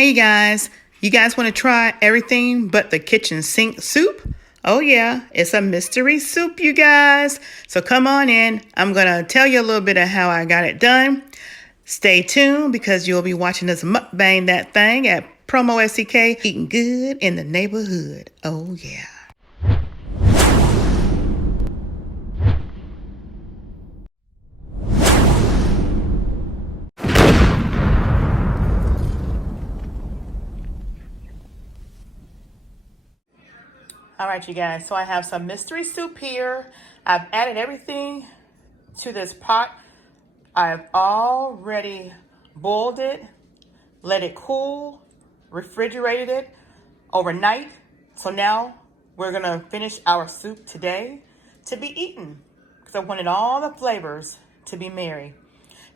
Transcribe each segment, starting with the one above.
Hey guys, you guys want to try everything but the kitchen sink soup? Oh yeah, it's a mystery soup, you guys. So come on in. I'm going to tell you a little bit of how I got it done. Stay tuned because you'll be watching us mukbang that thing at PromoSTK, eating good in the neighborhood. Oh yeah. All right, you guys, so I have some mystery soup here. I've added everything to this pot. I've already boiled it, let it cool, refrigerated it overnight. So now we're gonna finish our soup today to be eaten because I wanted all the flavors to be married.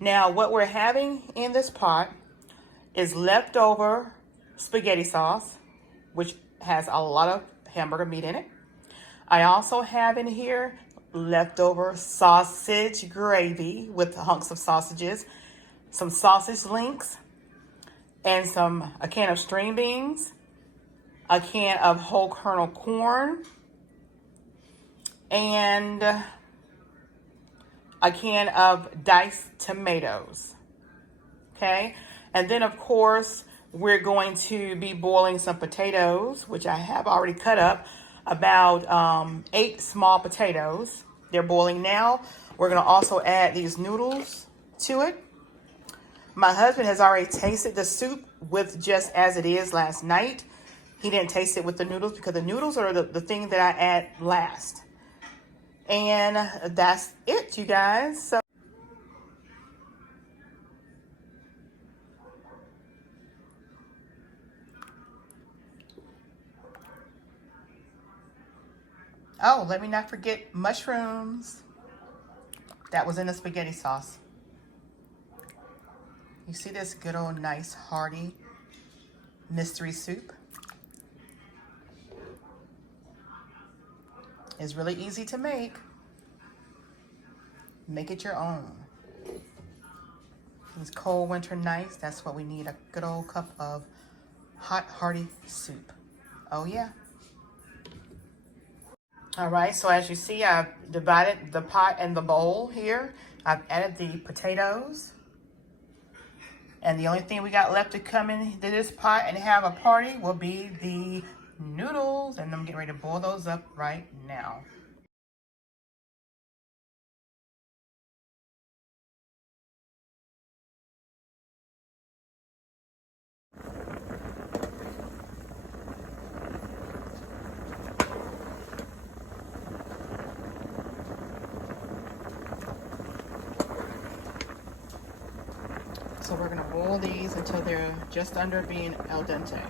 Now what we're having in this pot is leftover spaghetti sauce, which has a lot of hamburger meat in it. I also have in here leftover sausage gravy with hunks of sausages, some sausage links, and a can of string beans, a can of whole kernel corn, and a can of diced tomatoes. Okay, and then of course we're going to be boiling some potatoes, which I have already cut up, about 8 small potatoes. They're boiling now. We're going to also add these noodles to it. My husband has already tasted the soup with just as it is last night. He didn't taste it with the noodles because the noodles are the thing that I add last. And that's it, you guys. So oh, let me not forget mushrooms. That was in the spaghetti sauce. You see this good old nice hearty mystery soup? It's really easy to make. Make it your own. These cold winter nights, that's what we need, a good old cup of hot hearty soup. Oh yeah. All right, so as you see, I've divided the pot and the bowl here. I've added the potatoes. And the only thing we got left to come into this pot and have a party will be the noodles. And I'm getting ready to boil those up right now. So we're gonna boil these until they're just under being al dente.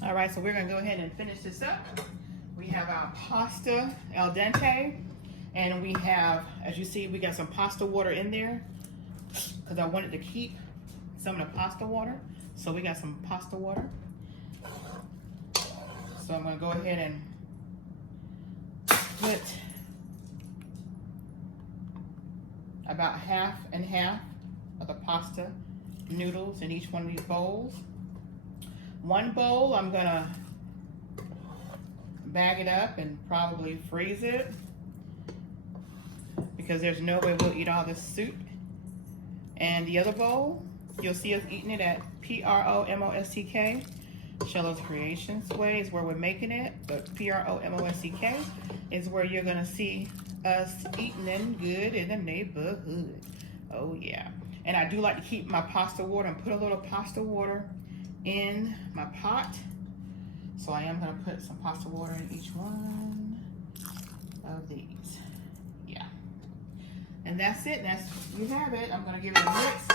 All right, so we're gonna go ahead and finish this up. We have our pasta al dente, and we have, as you see, we got some pasta water in there because I wanted to keep some of the pasta water. So we got some pasta water. So I'm gonna go ahead and put about half and half of the pasta noodles in each one of these bowls. One bowl, I'm gonna bag it up and probably freeze it because there's no way we'll eat all this soup. And the other bowl, you'll see us eating it at PromoSTK. Shello's Creations way is where we're making it, but PromoSTK is where you're gonna see us eating and good in the neighborhood. Oh yeah. And I do like to keep my pasta water and put a little pasta water in my pot. So I am gonna put some pasta water in each one of these. Yeah. And that's it, you have it. I'm gonna give it a mix.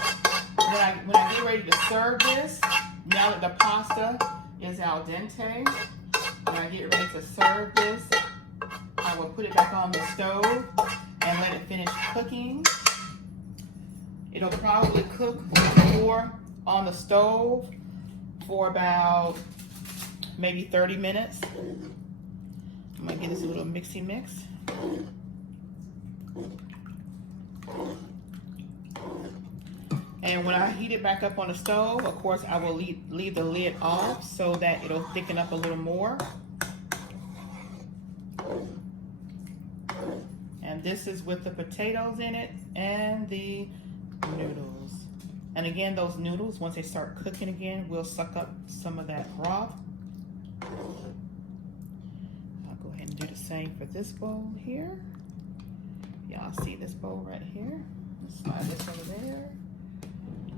When I get ready to serve this, now that the pasta is al dente, when I get ready to serve this, I will put it back on the stove and let it finish cooking. It'll probably cook more on the stove for about maybe 30 minutes. I'm gonna give this a little mixy mix. And when I heat it back up on the stove, of course, I will leave the lid off so that it'll thicken up a little more. And this is with the potatoes in it and the noodles. And again, those noodles, once they start cooking again, will suck up some of that broth. I'll go ahead and do the same for this bowl here. Y'all see this bowl right here? Let's slide this over there.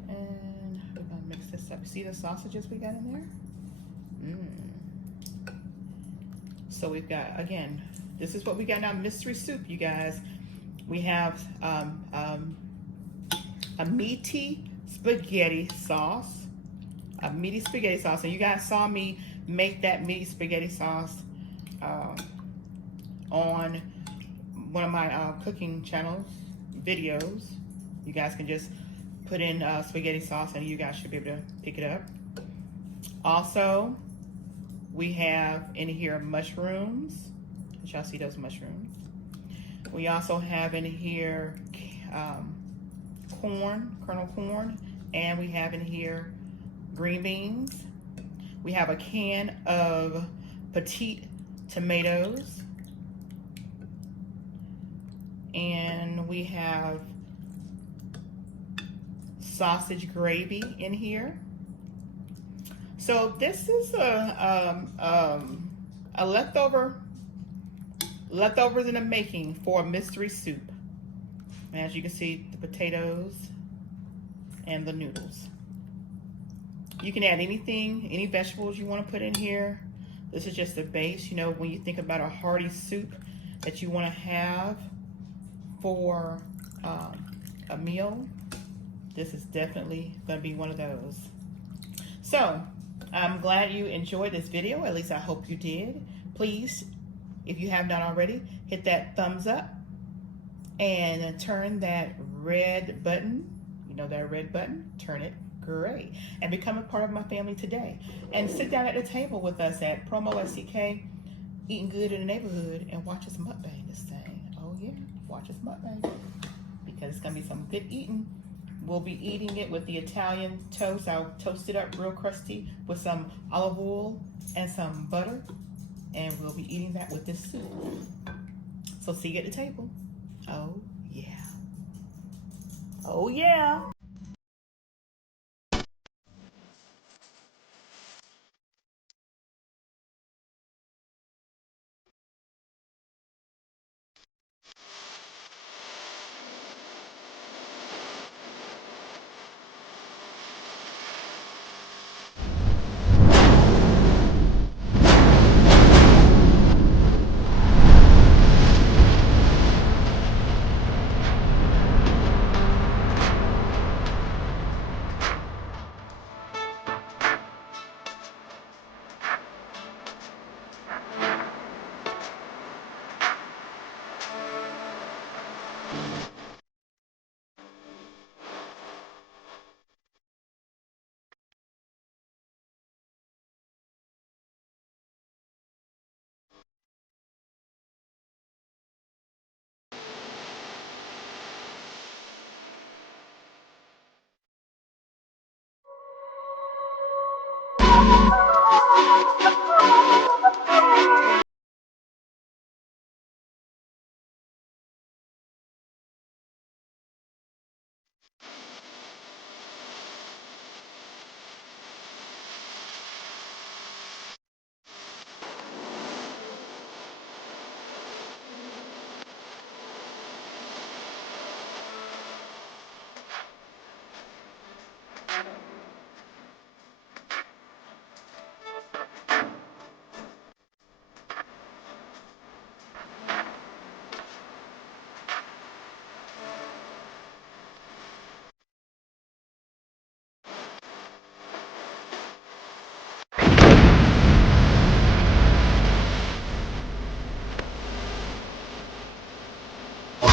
And we're gonna mix this up. See the sausages we got in there? So we've got, again, this is what we got now, mystery soup, you guys. We have a meaty spaghetti sauce. And you guys saw me make that meaty spaghetti sauce on one of my cooking channels videos. You guys can just put in spaghetti sauce and you guys should be able to pick it up. Also, we have in here mushrooms. Did y'all see those mushrooms? We also have in here kernel corn, and we have in here green beans. We have a can of petite tomatoes, and we have sausage gravy in here. So this is a leftovers in the making for a mystery soup. And as you can see, the potatoes and the noodles. You can add anything, any vegetables you want to put in here. This is just the base. You know, when you think about a hearty soup that you want to have for a meal, this is definitely going to be one of those. So I'm glad you enjoyed this video. At least I hope you did. Please, if you have not already, hit that thumbs up and turn that red button. You know that red button? Turn it gray and become a part of my family today. And sit down at the table with us at PromoSTK, eating good in the neighborhood, and watch us mukbang this thing. Oh yeah, watch us mukbang, because it's gonna be some good eating. We'll be eating it with the Italian toast. I'll toast it up real crusty with some olive oil and some butter, and we'll be eating that with this soup. So see you at the table. Oh yeah. Oh yeah.